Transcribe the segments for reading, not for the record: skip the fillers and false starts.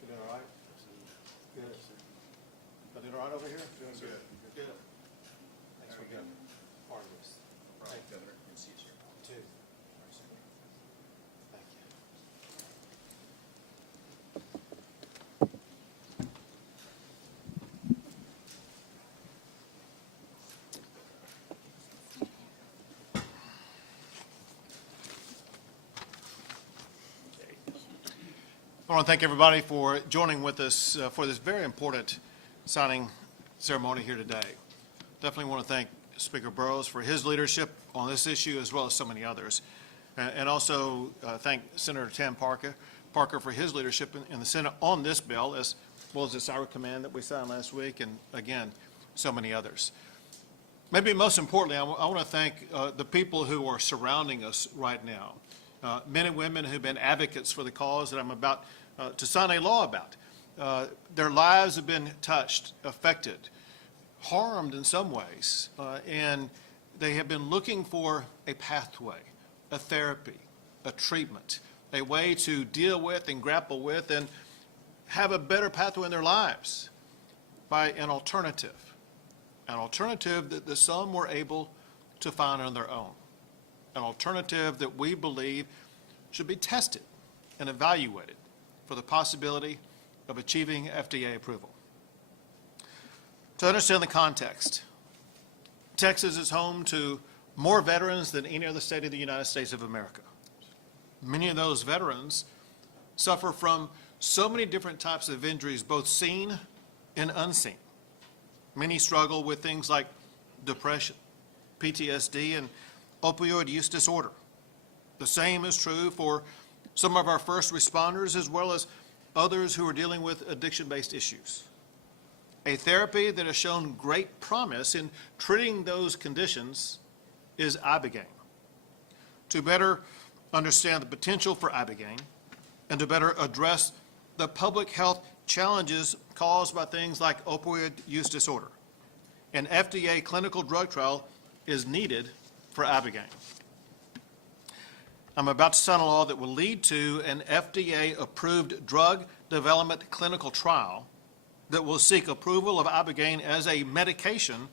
You doing all right? Good. You doing all right over here? Doing good. Good. Thanks for being part of this. Right, Governor, and Caesar. Too. Thank you. I want to thank everybody for joining with us for this very important signing ceremony here today. Definitely want to thank Speaker Burroughs for his leadership on this issue as well as so many others. And also thank Senator Tim Parker for his leadership in the Senate on this bill, as well as the Cyber Command that we signed last week, and again, so many others. Maybe most importantly, I want to thank the people who are surrounding us right now. Men and women who've been advocates for the cause that I'm about to sign a law about. Their lives have been touched, affected, harmed in some ways, and they have been looking for a pathway, a therapy, a treatment, a way to deal with and grapple with and have a better pathway in their lives by an alternative that some were able to find on their own, an alternative that we believe should be tested and evaluated for the possibility of achieving FDA approval. To understand the context, Texas is home to more veterans than any other state of the United States of America. Many of those veterans suffer from so many different types of injuries, both seen and unseen. Many struggle with things like depression, PTSD, and opioid use disorder. The same is true for some of our first responders as well as others who are dealing with addiction-based issues. A therapy that has shown great promise in treating those conditions is ibogaine. To better understand the potential for ibogaine and to better address the public health challenges caused by things like opioid use disorder, an FDA clinical drug trial is needed for ibogaine. I'm about to sign a law that will lead to an FDA-approved drug development clinical trial that will seek approval of ibogaine as a medication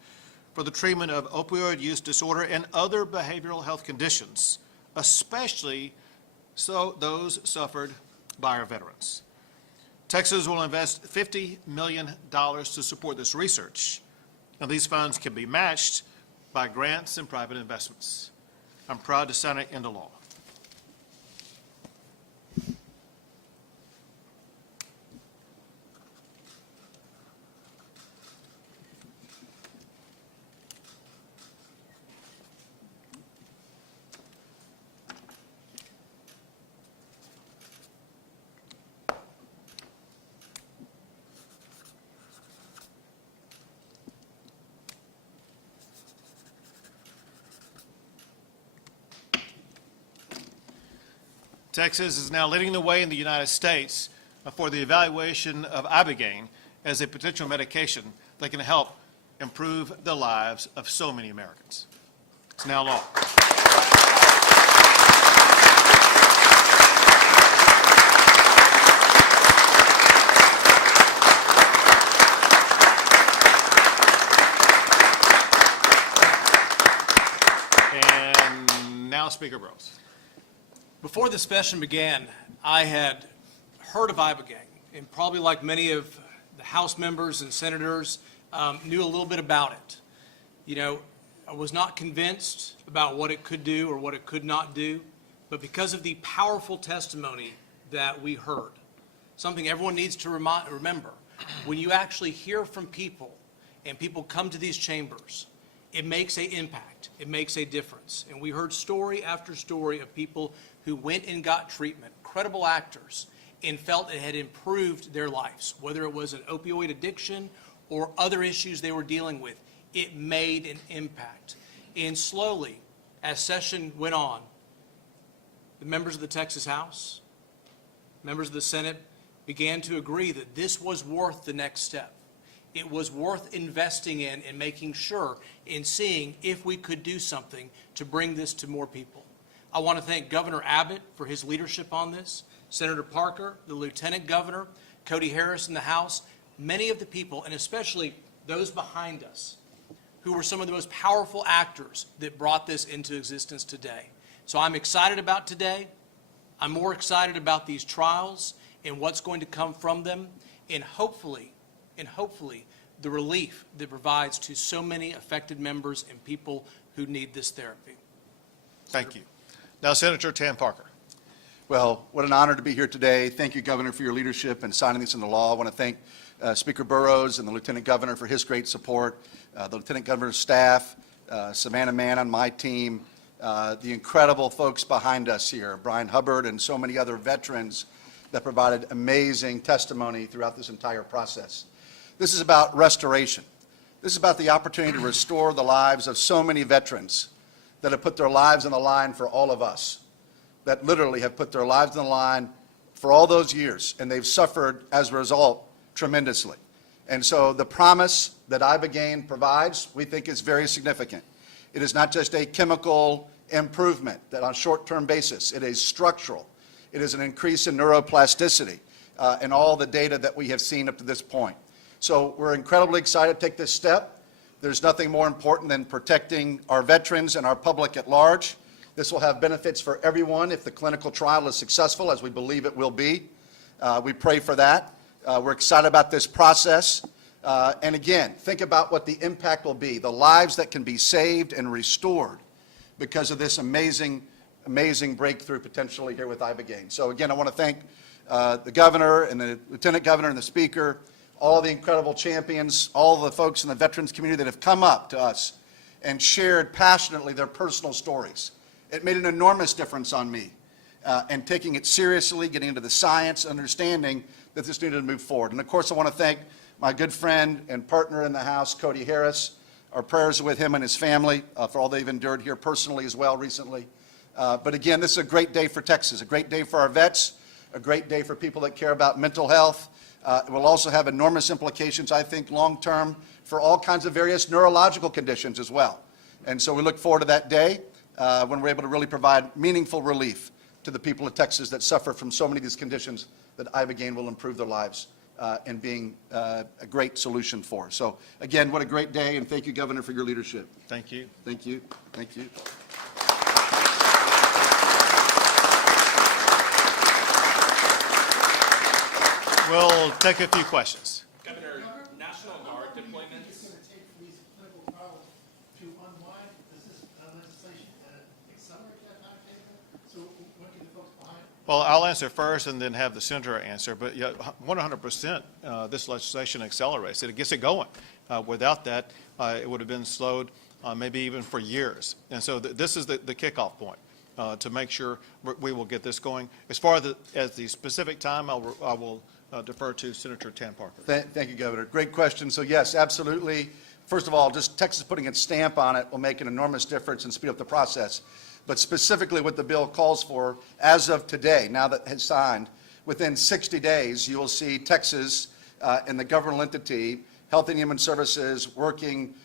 for the treatment of opioid use disorder and other behavioral health conditions, especially so those suffered by our veterans. Texas will invest $50 million to support this research, and these funds can be matched by grants and private investments. I'm proud to sign it into law. Texas is now leading the way in the United States for the evaluation of ibogaine as a potential medication that can help improve the lives of so many Americans. It's now law. And now Speaker Burroughs. Before the session began, I had heard of ibogaine, and probably like many of the House members and senators, knew a little bit about it. You know, I was not convinced about what it could do or what it could not do, but because of the powerful testimony that we heard, something everyone needs to remember, when you actually hear from people and people come to these chambers, it makes an impact, it makes a difference. And we heard story after story of people who went and got treatment, credible actors, and felt it had improved their lives, whether it was an opioid addiction or other issues they were dealing with. It made an impact. And slowly, as session went on, the members of the Texas House, members of the Senate began to agree that this was worth the next step. It was worth investing in and making sure and seeing if we could do something to bring this to more people. I want to thank Governor Abbott for his leadership on this, Senator Parker, the Lieutenant Governor, Cody Harris in the House, many of the people, and especially those behind us, who were some of the most powerful actors that brought this into existence today. So I'm excited about today. I'm more excited about these trials and what's going to come from them, and hopefully, the relief that provides to so many affected members and people who need this therapy. Thank you. Now, Senator Tam Parker. Well, what an honor to be here today. Thank you, Governor, for your leadership in signing this into law. I want to thank Speaker Burroughs and the Lieutenant Governor for his great support, the Lieutenant Governor's staff, Savannah Mann on my team, the incredible folks behind us here, Brian Hubbard and so many other veterans that provided amazing testimony throughout this entire process. This is about restoration. This is about the opportunity to restore the lives of so many veterans that have put their lives on the line for all of us, that literally have put their lives on the line for all those years, and they've suffered as a result tremendously. And so the promise that ibogaine provides, we think, is very significant. It is not just a chemical improvement that on a short-term basis. It is structural. It is an increase in neuroplasticity and all the data that we have seen up to this point. So we're incredibly excited to take this step. There's nothing more important than protecting our veterans and our public at large. This will have benefits for everyone if the clinical trial is successful, as we believe it will be. We pray for that. We're excited about this process. And again, think about what the impact will be, the lives that can be saved and restored because of this amazing breakthrough potentially here with ibogaine. So again, I want to thank the Governor and the Lieutenant Governor and the Speaker, all the incredible champions, all the folks in the veterans community that have come up to us and shared passionately their personal stories. It made an enormous difference on me, and taking it seriously, getting into the science, understanding that this needed to move forward. And of course, I want to thank my good friend and partner in the House, Cody Harris. Our prayers are with him and his family for all they've endured here personally as well recently. But again, this is a great day for Texas, a great day for our vets, a great day for people that care about mental health. It will also have enormous implications, I think, long-term for all kinds of various neurological conditions as well. And so we look forward to that day when we're able to really provide meaningful relief to the people of Texas that suffer from so many of these conditions that ibogaine will improve their lives and being a great solution for. So again, what a great day, and thank you, Governor, for your leadership. Thank you. Thank you. Thank you. We'll take a few questions. Governor, National Guard deployments. It's going to take for these clinical trials to unwind. Does this legislation accelerate that timetable? So what can the folks behind it? Well, I'll answer first and then have the senator answer. But yeah, 100% this legislation accelerates it. It gets it going. Without that, it would have been slowed maybe even for years. And so this is the kickoff point to make sure we will get this going. As far as the specific time, I will defer to Senator Tam Parker. Thank you, Governor. Great question. So yes, absolutely. First of all, just Texas putting its stamp on it will make an enormous difference and speed up the process. But specifically what the bill calls for, as of today, now that it's signed, within 60 days, you will see Texas and the governmental entity, Health and Human Services, working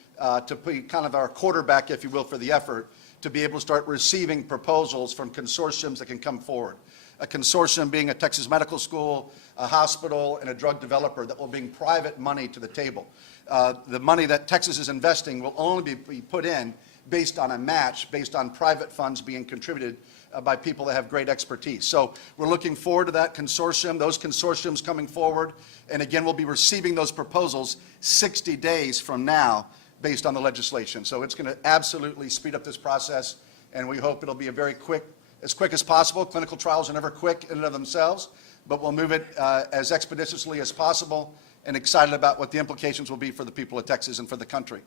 to be kind of our quarterback, if you will, for the effort, to be able to start receiving proposals from consortiums that can come forward. A consortium being a Texas medical school, a hospital, and a drug developer that will bring private money to the table. The money that Texas is investing will only be put in based on a match, based on private funds being contributed by people that have great expertise. So we're looking forward to that consortium, those consortiums coming forward, and again, we'll be receiving those proposals 60 days from now based on the legislation. So it's going to absolutely speed up this process, and we hope it'll be a very quick, as quick as possible. Clinical trials are never quick in and of themselves, but we'll move it as expeditiously as possible, and excited about what the implications will be for the people of Texas and for the country.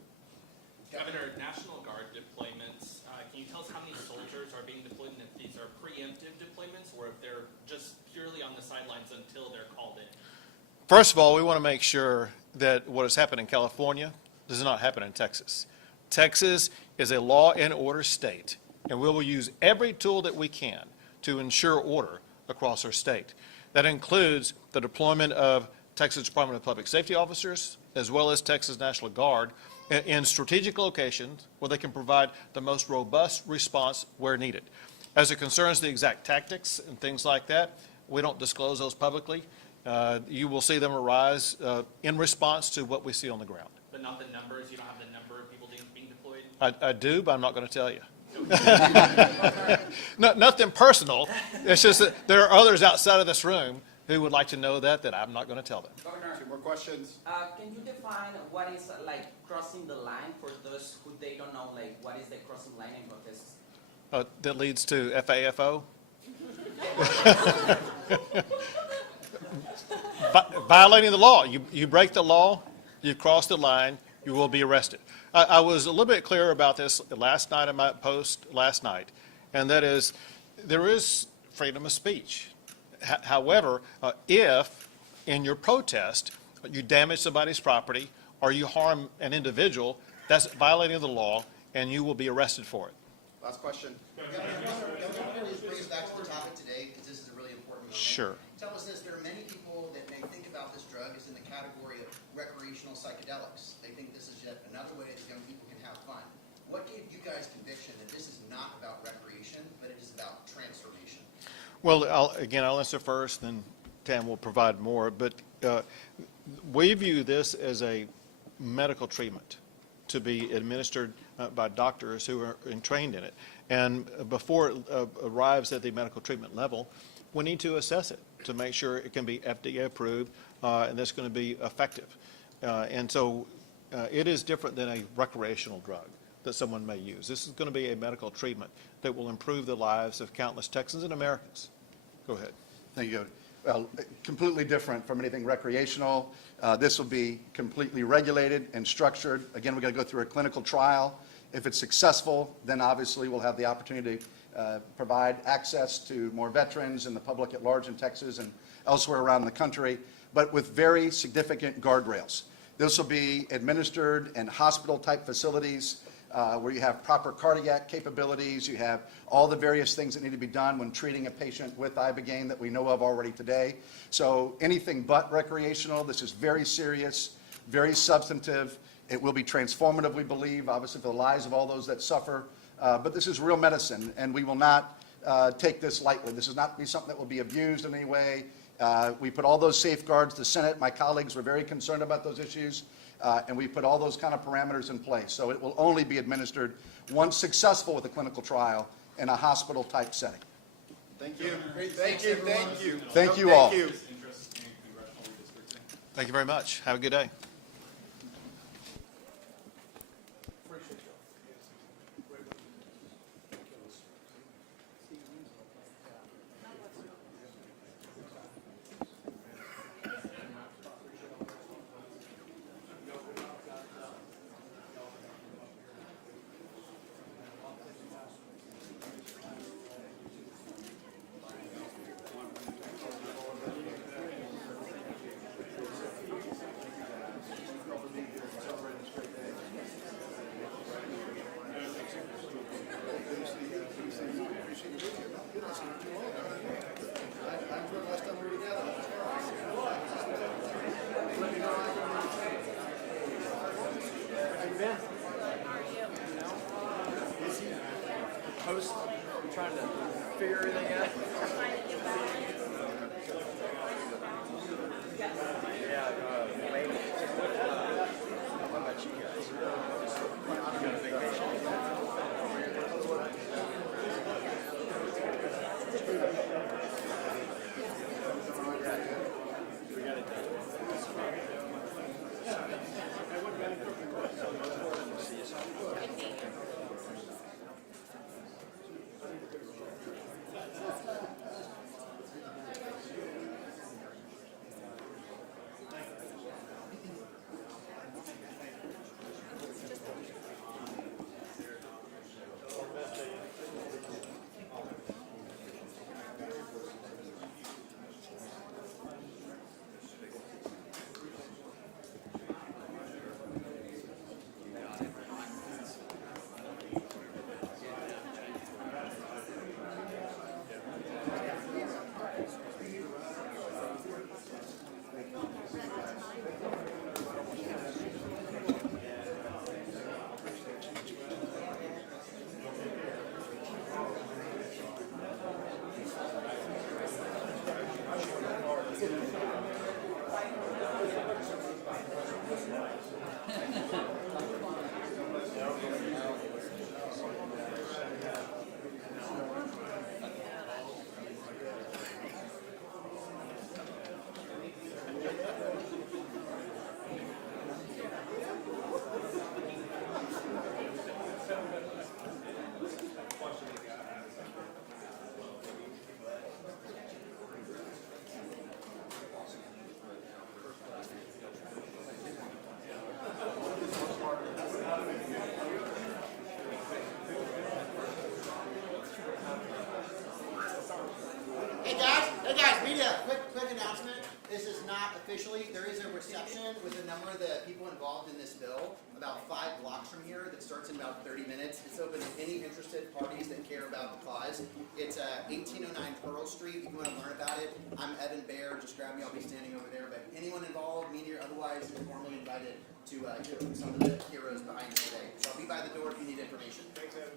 Governor, National Guard deployments, can you tell us how many soldiers are being deployed, and if these are preemptive deployments, or if they're just purely on the sidelines until they're called in? First of all, we want to make sure that what has happened in California does not happen in Texas. Texas is a law and order state, and we will use every tool that we can to ensure order across our state. That includes the deployment of Texas Department of Public Safety officers, as well as Texas National Guard, in strategic locations where they can provide the most robust response where needed. As it concerns the exact tactics and things like that, we don't disclose those publicly. You will see them arise in response to what we see on the ground. But not the numbers? You don't have the number of people being deployed? I do, but I'm not going to tell you. Nothing personal. It's just that there are others outside of this room who would like to know that I'm not going to tell them. Governor, two more questions. Can you define what is like crossing the line for those who they don't know, like what is the crossing line in protest? That leads to FAFO. Violating the law. You break the law, you cross the line, you will be arrested. I was a little bit clearer about this last night in my post last night, and that is, there is freedom of speech. However, if in your protest you damage somebody's property or you harm an individual, that's violating the law, and you will be arrested for it. Last question. Governor, just bring us back to the topic today, because this is a really important moment. Sure. Tell us this, there are many people that may think about this drug as in the category of recreational psychedelics. They think this is yet another way that young people can have fun. What gave you guys conviction that this is not about recreation, but it is about transformation? Well, I'll answer first, then Tam will provide more. But we view this as a medical treatment to be administered by doctors who are trained in it. And before it arrives at the medical treatment level, we need to assess it to make sure it can be FDA approved and that's going to be effective. And so it is different than a recreational drug that someone may use. This is going to be a medical treatment that will improve the lives of countless Texans and Americans. Go ahead. Thank you. Well, completely different from anything recreational. This will be completely regulated and structured. Again, we're going to go through a clinical trial. If it's successful, then obviously we'll have the opportunity to provide access to more veterans and the public at large in Texas and elsewhere around the country, but with very significant guardrails. This will be administered in hospital-type facilities where you have proper cardiac capabilities, you have all the various things that need to be done when treating a patient with ibogaine that we know of already today. So anything but recreational. This is very serious, very substantive. It will be transformative, we believe, obviously for the lives of all those that suffer. But this is real medicine, and we will not take this lightly. This is not be something that will be abused in any way. We put all those safeguards. The Senate, my colleagues, were very concerned about those issues. And we put all those kind of parameters in place. So it will only be administered once successful with a clinical trial in a hospital-type setting. Thank you. Thank you. Thank you. Thank you all. Thank you. Thank you very much. Have a good day. Hey guys, media, quick announcement. This is not officially, there is a reception with a number of the people involved in this bill about 5 blocks from here that starts in about 30 minutes. It's open to any interested parties that care about the cause. It's 1809 Pearl Street. If you want to learn about it, I'm Evan Baer. Just grab me, I'll be standing over there. But anyone involved, media or otherwise, is formally invited to hear from some of the heroes behind it today. So I'll be by the door if you need information. Thanks, Evan.